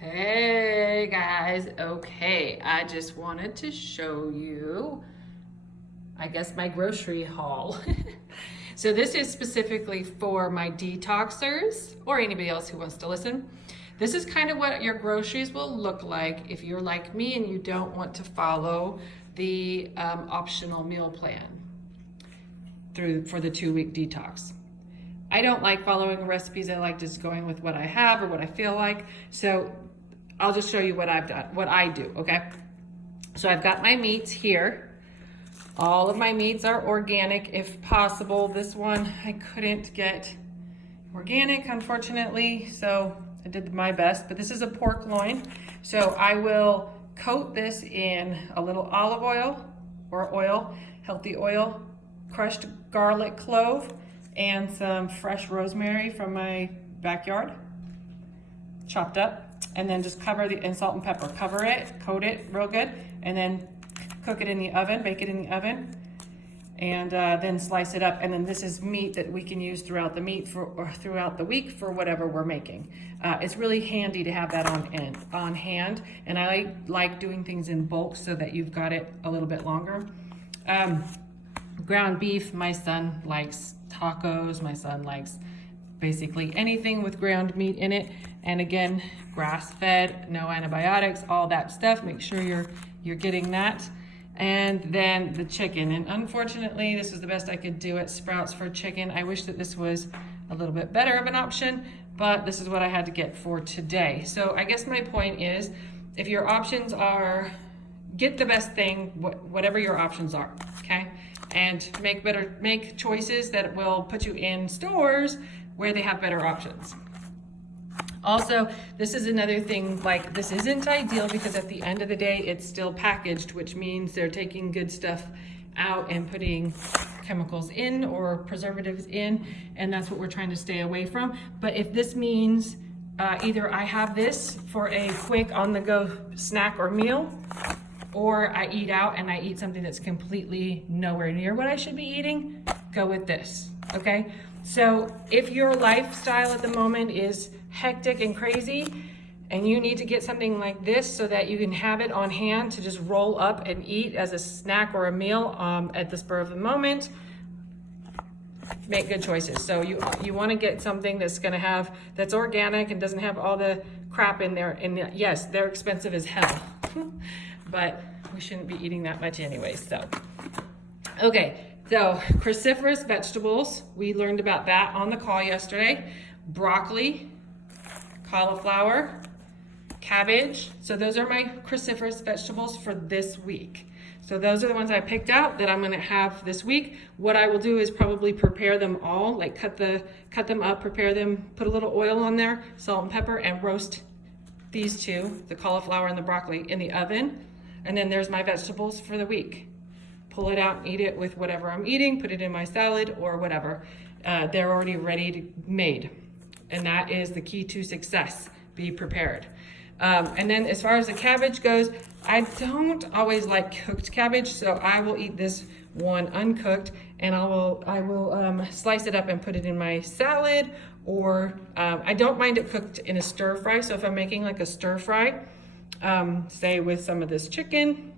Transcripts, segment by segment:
Hey guys, okay, I just wanted to show you, I guess, my grocery haul. So this is specifically for my detoxers or anybody else who wants to listen. This is kind of what your groceries will look like if you're like me and you don't want to follow the optional meal plan for the 2-week detox. I don't like following recipes. I like just going with what I have or what I feel like. So I'll just show you what I've done, what I do, okay? So I've got my meats here. All of my meats are organic if possible. This one I couldn't get organic, unfortunately, so I did my best, but this is a pork loin. So I will coat this in a little olive oil or oil, healthy oil, crushed garlic clove, and some fresh rosemary from my backyard, chopped up, and then just cover and salt and pepper. Cover it, coat it real good, and then cook it in the oven, bake it in the oven, and then slice it up. And then this is meat that we can use throughout the week for whatever we're making. It's really handy to have that on hand, and I like doing things in bulk so that you've got it a little bit longer. Ground beef, my son likes tacos. My son likes basically anything with ground meat in it. And again, grass-fed, no antibiotics, all that stuff. Make sure you're getting that. And then the chicken. And unfortunately, this is the best I could do at Sprouts for chicken. I wish that this was a little bit better of an option, but this is what I had to get for today. So I guess my point is, if your options are, get the best thing, whatever your options are, okay? And make choices that will put you in stores where they have better options. Also, this is another thing, like, this isn't ideal because at the end of the day, it's still packaged, which means they're taking good stuff out and putting chemicals in or preservatives in, and that's what we're trying to stay away from. But if this means either I have this for a quick on-the-go snack or meal, or I eat out and I eat something that's completely nowhere near what I should be eating, go with this, okay? So if your lifestyle at the moment is hectic and crazy and you need to get something like this so that you can have it on hand to just roll up and eat as a snack or a meal at the spur of the moment, make good choices. So you want to get something that's organic and doesn't have all the crap in there. And yes, they're expensive as hell. But we shouldn't be eating that much anyway, so. Okay, so cruciferous vegetables, we learned about that on the call yesterday. Broccoli, cauliflower, cabbage. So those are my cruciferous vegetables for this week. So those are the ones I picked out that I'm gonna have this week. What I will do is probably prepare them all, like cut them up, prepare them, put a little oil on there, salt and pepper, and roast these two, the cauliflower and the broccoli, in the oven. And then there's my vegetables for the week. Pull it out and eat it with whatever I'm eating, put it in my salad or whatever. They're already made. And that is the key to success. Be prepared. And then as far as the cabbage goes, I don't always like cooked cabbage, so I will eat this one uncooked, and I will slice it up and put it in my salad, or I don't mind it cooked in a stir fry. So if I'm making like a stir fry, say with some of this chicken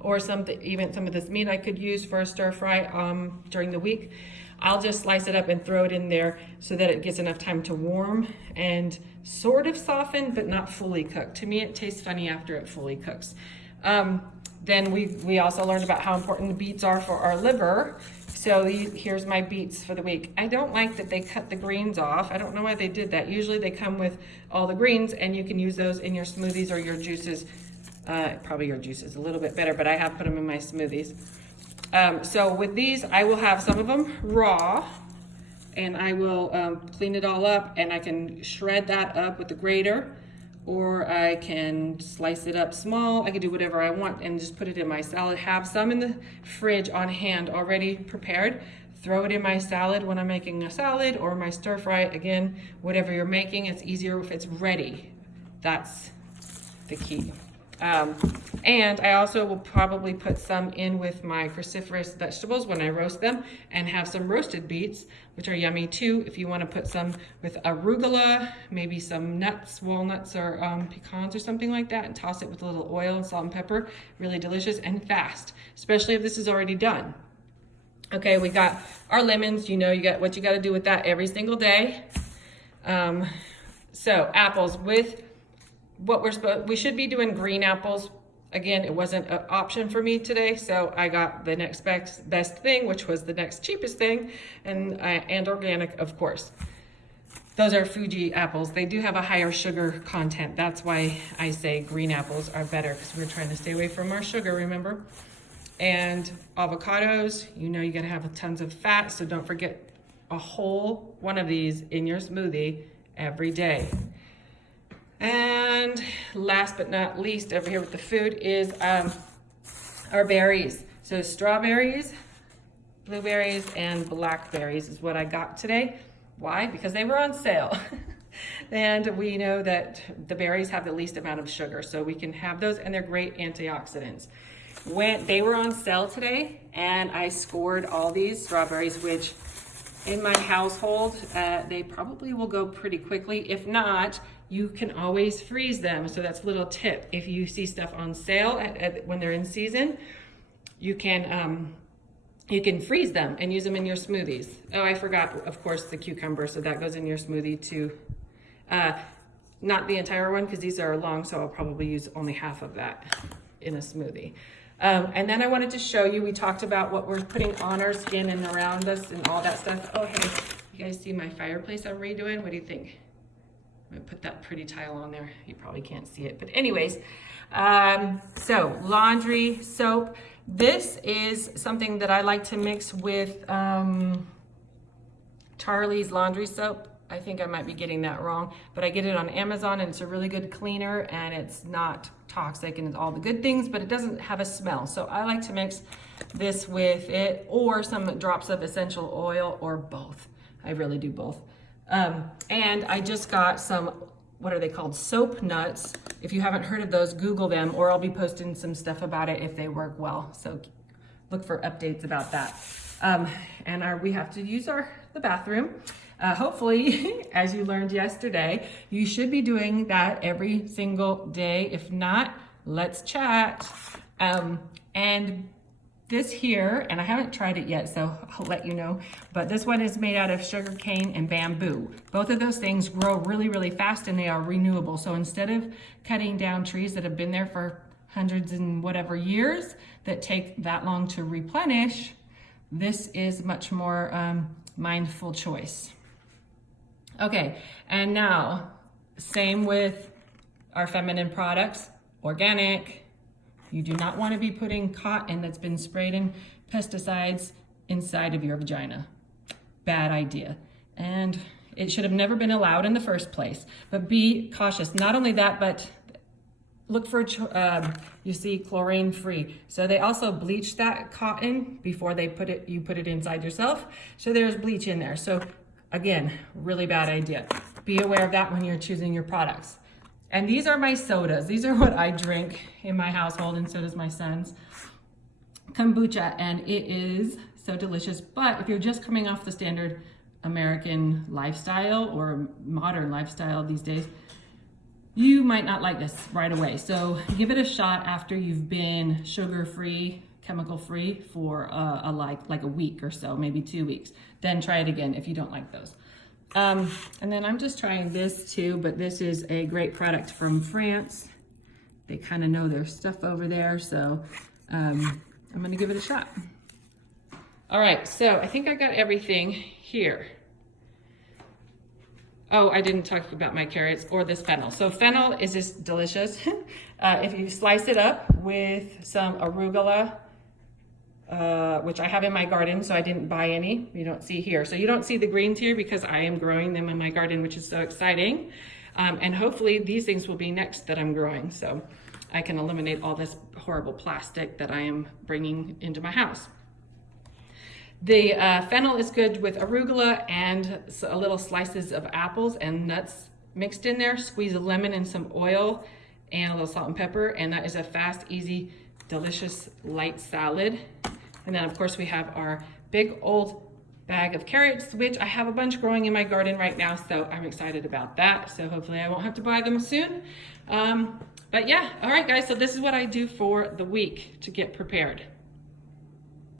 or even some of this meat I could use for a stir fry during the week, I'll just slice it up and throw it in there so that it gets enough time to warm and sort of soften, but not fully cooked. To me, it tastes funny after it fully cooks. Then we also learned about how important the beets are for our liver. So here's my beets for the week. I don't like that they cut the greens off. I don't know why they did that. Usually they come with all the greens, and you can use those in your smoothies or your juices. Probably your juices a little bit better, but I have put them in my smoothies. So with these, I will have some of them raw, and I will clean it all up, and I can shred that up with the grater, or I can slice it up small. I can do whatever I want and just put it in my salad. Have some in the fridge on hand already prepared. Throw it in my salad when I'm making a salad or my stir fry. Again, whatever you're making, it's easier if it's ready. That's the key. And I also will probably put some in with my cruciferous vegetables when I roast them, and have some roasted beets, which are yummy too. If you want to put some with arugula, maybe some nuts, walnuts, or pecans or something like that, and toss it with a little oil and salt and pepper. Really delicious and fast, especially if this is already done. Okay, we got our lemons. You know, you got what you got to do with that every single day. So apples with what we should be doing green apples. Again, it wasn't an option for me today, so I got the next best thing, which was the next cheapest thing, and organic, of course. Those are Fuji apples. They do have a higher sugar content. That's why I say green apples are better, because we're trying to stay away from our sugar, remember? And avocados, you know you gotta have tons of fat, so don't forget a whole one of these in your smoothie every day. And last but not least, over here with the food is our berries. So strawberries, blueberries, and blackberries is what I got today. Why? Because they were on sale. And we know that the berries have the least amount of sugar, so we can have those, and they're great antioxidants. When they were on sale today, and I scored all these strawberries, which in my household, they probably will go pretty quickly. If not, you can always freeze them. So that's a little tip. If you see stuff on sale when they're in season, you can freeze them and use them in your smoothies. Oh, I forgot, of course, the cucumber. So that goes in your smoothie too. Not the entire one, because these are long, so I'll probably use only half of that in a smoothie. And then I wanted to show you, we talked about what we're putting on our skin and around us and all that stuff. Oh, hey, you guys see my fireplace I'm redoing? What do you think? I'm gonna put that pretty tile on there. You probably can't see it, but anyways. So laundry soap. This is something that I like to mix with Charlie's laundry soap. I think I might be getting that wrong, but I get it on Amazon, and it's a really good cleaner, and it's not toxic and all the good things, but it doesn't have a smell. So I like to mix this with it, or some drops of essential oil, or both. I really do both. And I just got some, what are they called? Soap nuts. If you haven't heard of those, Google them, or I'll be posting some stuff about it if they work well. So look for updates about that. And we have to use the bathroom. Hopefully, as you learned yesterday, you should be doing that every single day. If not, let's chat. And this here, and I haven't tried it yet, so I'll let you know, but this one is made out of sugar cane and bamboo. Both of those things grow really, really fast, and they are renewable. So instead of cutting down trees that have been there for hundreds and whatever years that take that long to replenish, this is much more mindful choice. Okay, and now, same with our feminine products, organic. You do not want to be putting cotton that's been sprayed in pesticides inside of your vagina. Bad idea. And it should have never been allowed in the first place. But be cautious. Not only that, but look for, you see, chlorine free. So they also bleach that cotton before you put it inside yourself. So there's bleach in there. So again, really bad idea. Be aware of that when you're choosing your products. And these are my sodas. These are what I drink in my household, and so does my son's. Kombucha, and it is so delicious. But if you're just coming off the standard American lifestyle or modern lifestyle these days, you might not like this right away. So give it a shot after you've been sugar-free, chemical-free for like a week or so, maybe 2 weeks. Then try it again if you don't like those. And then I'm just trying this too, but this is a great product from France. They kind of know their stuff over there, so I'm gonna give it a shot. All right, so I think I got everything here. Oh, I didn't talk about my carrots or this fennel. So fennel is just delicious. If you slice it up with some arugula, which I have in my garden, so I didn't buy any. You don't see here. So you don't see the greens here because I am growing them in my garden, which is so exciting. And hopefully these things will be next that I'm growing, so I can eliminate all this horrible plastic that I am bringing into my house. The fennel is good with arugula and a little slices of apples and nuts mixed in there. Squeeze a lemon and some oil and a little salt and pepper. And that is a fast, easy, delicious, light salad. And then of course we have our big old bag of carrots, which I have a bunch growing in my garden right now, so I'm excited about that. So hopefully I won't have to buy them soon. But yeah, all right guys, so this is what I do for the week to get prepared.